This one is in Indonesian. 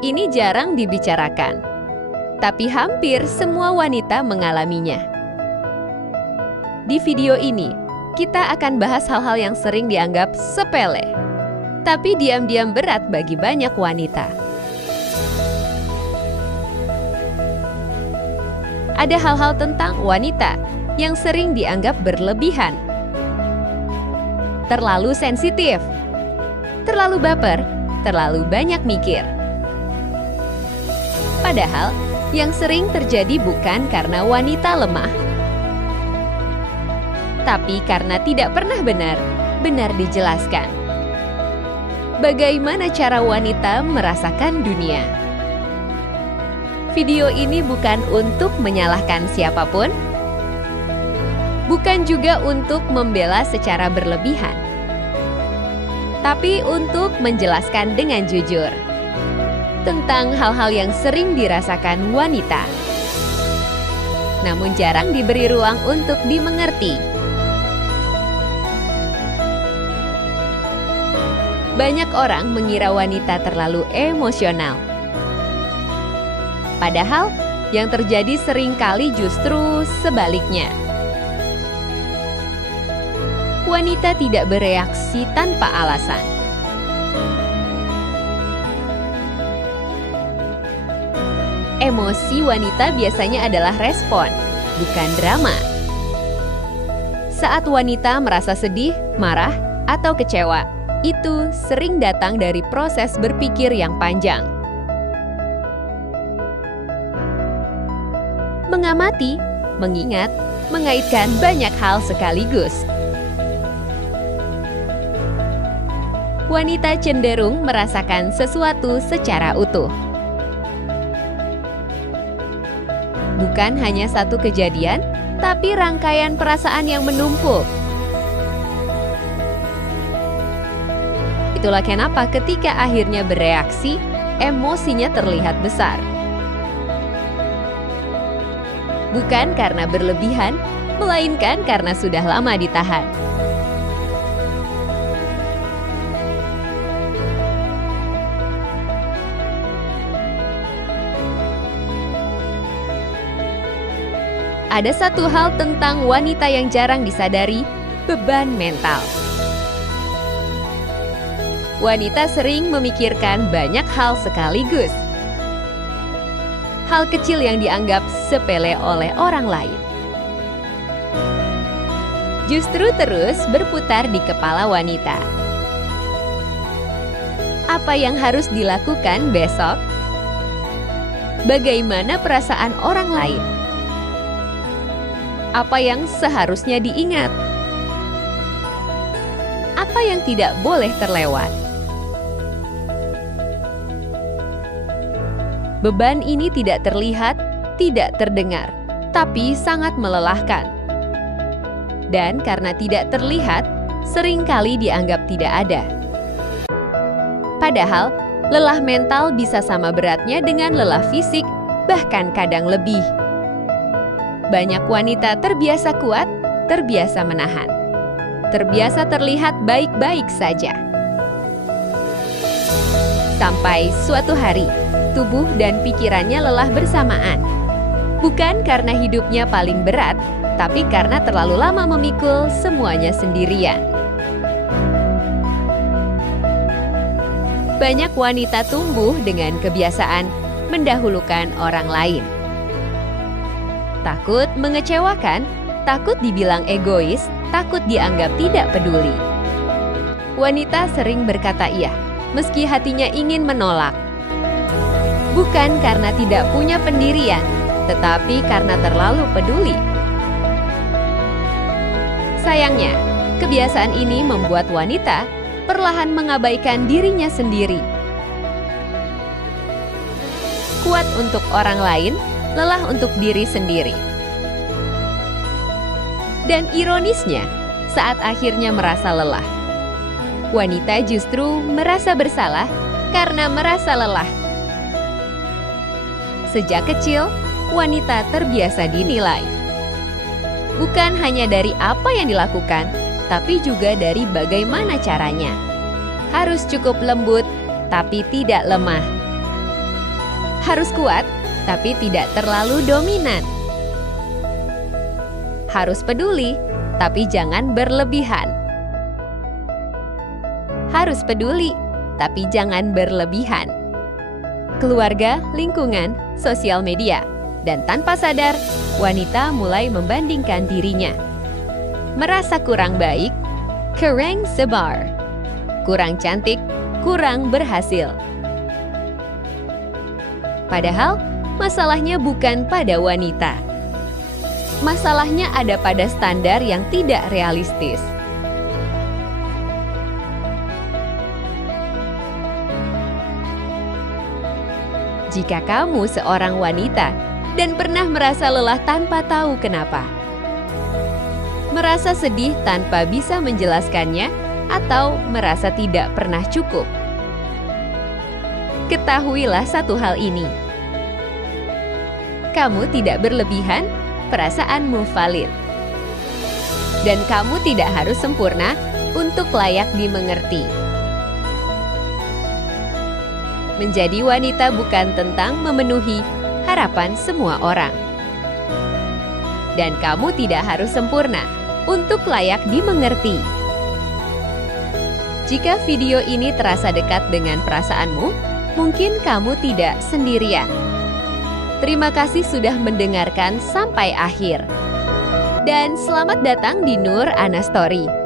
Ini jarang dibicarakan, tapi hampir semua wanita mengalaminya. Di video ini, kita akan bahas hal-hal yang sering dianggap sepele, tapi diam-diam berat bagi banyak wanita. Ada hal-hal tentang wanita yang sering dianggap berlebihan, terlalu sensitif, terlalu baper, terlalu banyak mikir. Padahal, yang sering terjadi bukan karena wanita lemah, tapi karena tidak pernah benar dijelaskan. Bagaimana cara wanita merasakan dunia? Video ini bukan untuk menyalahkan siapapun, bukan juga untuk membela secara berlebihan, tapi untuk menjelaskan dengan jujur tentang hal-hal yang sering dirasakan wanita, namun jarang diberi ruang untuk dimengerti. Banyak orang mengira wanita terlalu emosional. Padahal, yang terjadi seringkali justru sebaliknya. Wanita tidak bereaksi tanpa alasan. Emosi wanita biasanya adalah respon, bukan drama. Saat wanita merasa sedih, marah, atau kecewa, itu sering datang dari proses berpikir yang panjang. Mengamati, mengingat, mengaitkan banyak hal sekaligus. Wanita cenderung merasakan sesuatu secara utuh. Bukan hanya satu kejadian, tapi rangkaian perasaan yang menumpuk. Itulah kenapa ketika akhirnya bereaksi, emosinya terlihat besar. Bukan karena berlebihan, melainkan karena sudah lama ditahan. Ada satu hal tentang wanita yang jarang disadari, beban mental. Wanita sering memikirkan banyak hal sekaligus. Hal kecil yang dianggap sepele oleh orang lain justru terus berputar di kepala wanita. Apa yang harus dilakukan besok? Bagaimana perasaan orang lain? Apa yang seharusnya diingat? Apa yang tidak boleh terlewat? Beban ini tidak terlihat, tidak terdengar, tapi sangat melelahkan. Dan karena tidak terlihat, seringkali dianggap tidak ada. Padahal, lelah mental bisa sama beratnya dengan lelah fisik, bahkan kadang lebih. Banyak wanita terbiasa kuat, terbiasa menahan, terbiasa terlihat baik-baik saja. Sampai suatu hari, tubuh dan pikirannya lelah bersamaan. Bukan karena hidupnya paling berat, tapi karena terlalu lama memikul semuanya sendirian. Banyak wanita tumbuh dengan kebiasaan mendahulukan orang lain. Takut mengecewakan, takut dibilang egois, takut dianggap tidak peduli. Wanita sering berkata iya, meski hatinya ingin menolak. Bukan karena tidak punya pendirian, tetapi karena terlalu peduli. Sayangnya, kebiasaan ini membuat wanita perlahan mengabaikan dirinya sendiri. Kuat untuk orang lain, lelah untuk diri sendiri. Dan ironisnya, saat akhirnya merasa lelah, wanita justru merasa bersalah karena merasa lelah. Sejak kecil, wanita terbiasa dinilai. Bukan hanya dari apa yang dilakukan, tapi juga dari bagaimana caranya. Harus cukup lembut, tapi tidak lemah. Harus kuat, tapi tidak terlalu dominan. Harus peduli, tapi jangan berlebihan. Harus peduli, tapi jangan berlebihan. Keluarga, lingkungan, sosial media, dan tanpa sadar, wanita mulai membandingkan dirinya. Merasa kurang baik, kurang sabar, kurang cantik, kurang berhasil. Padahal, masalahnya bukan pada wanita. Masalahnya ada pada standar yang tidak realistis. Jika kamu seorang wanita dan pernah merasa lelah tanpa tahu kenapa, merasa sedih tanpa bisa menjelaskannya, atau merasa tidak pernah cukup, ketahuilah satu hal ini. Kamu tidak berlebihan, perasaanmu valid. Dan kamu tidak harus sempurna untuk layak dimengerti. Menjadi wanita bukan tentang memenuhi harapan semua orang. Dan kamu tidak harus sempurna untuk layak dimengerti. Jika video ini terasa dekat dengan perasaanmu, mungkin kamu tidak sendirian. Terima kasih sudah mendengarkan sampai akhir. Dan selamat datang di Nur Ana Story.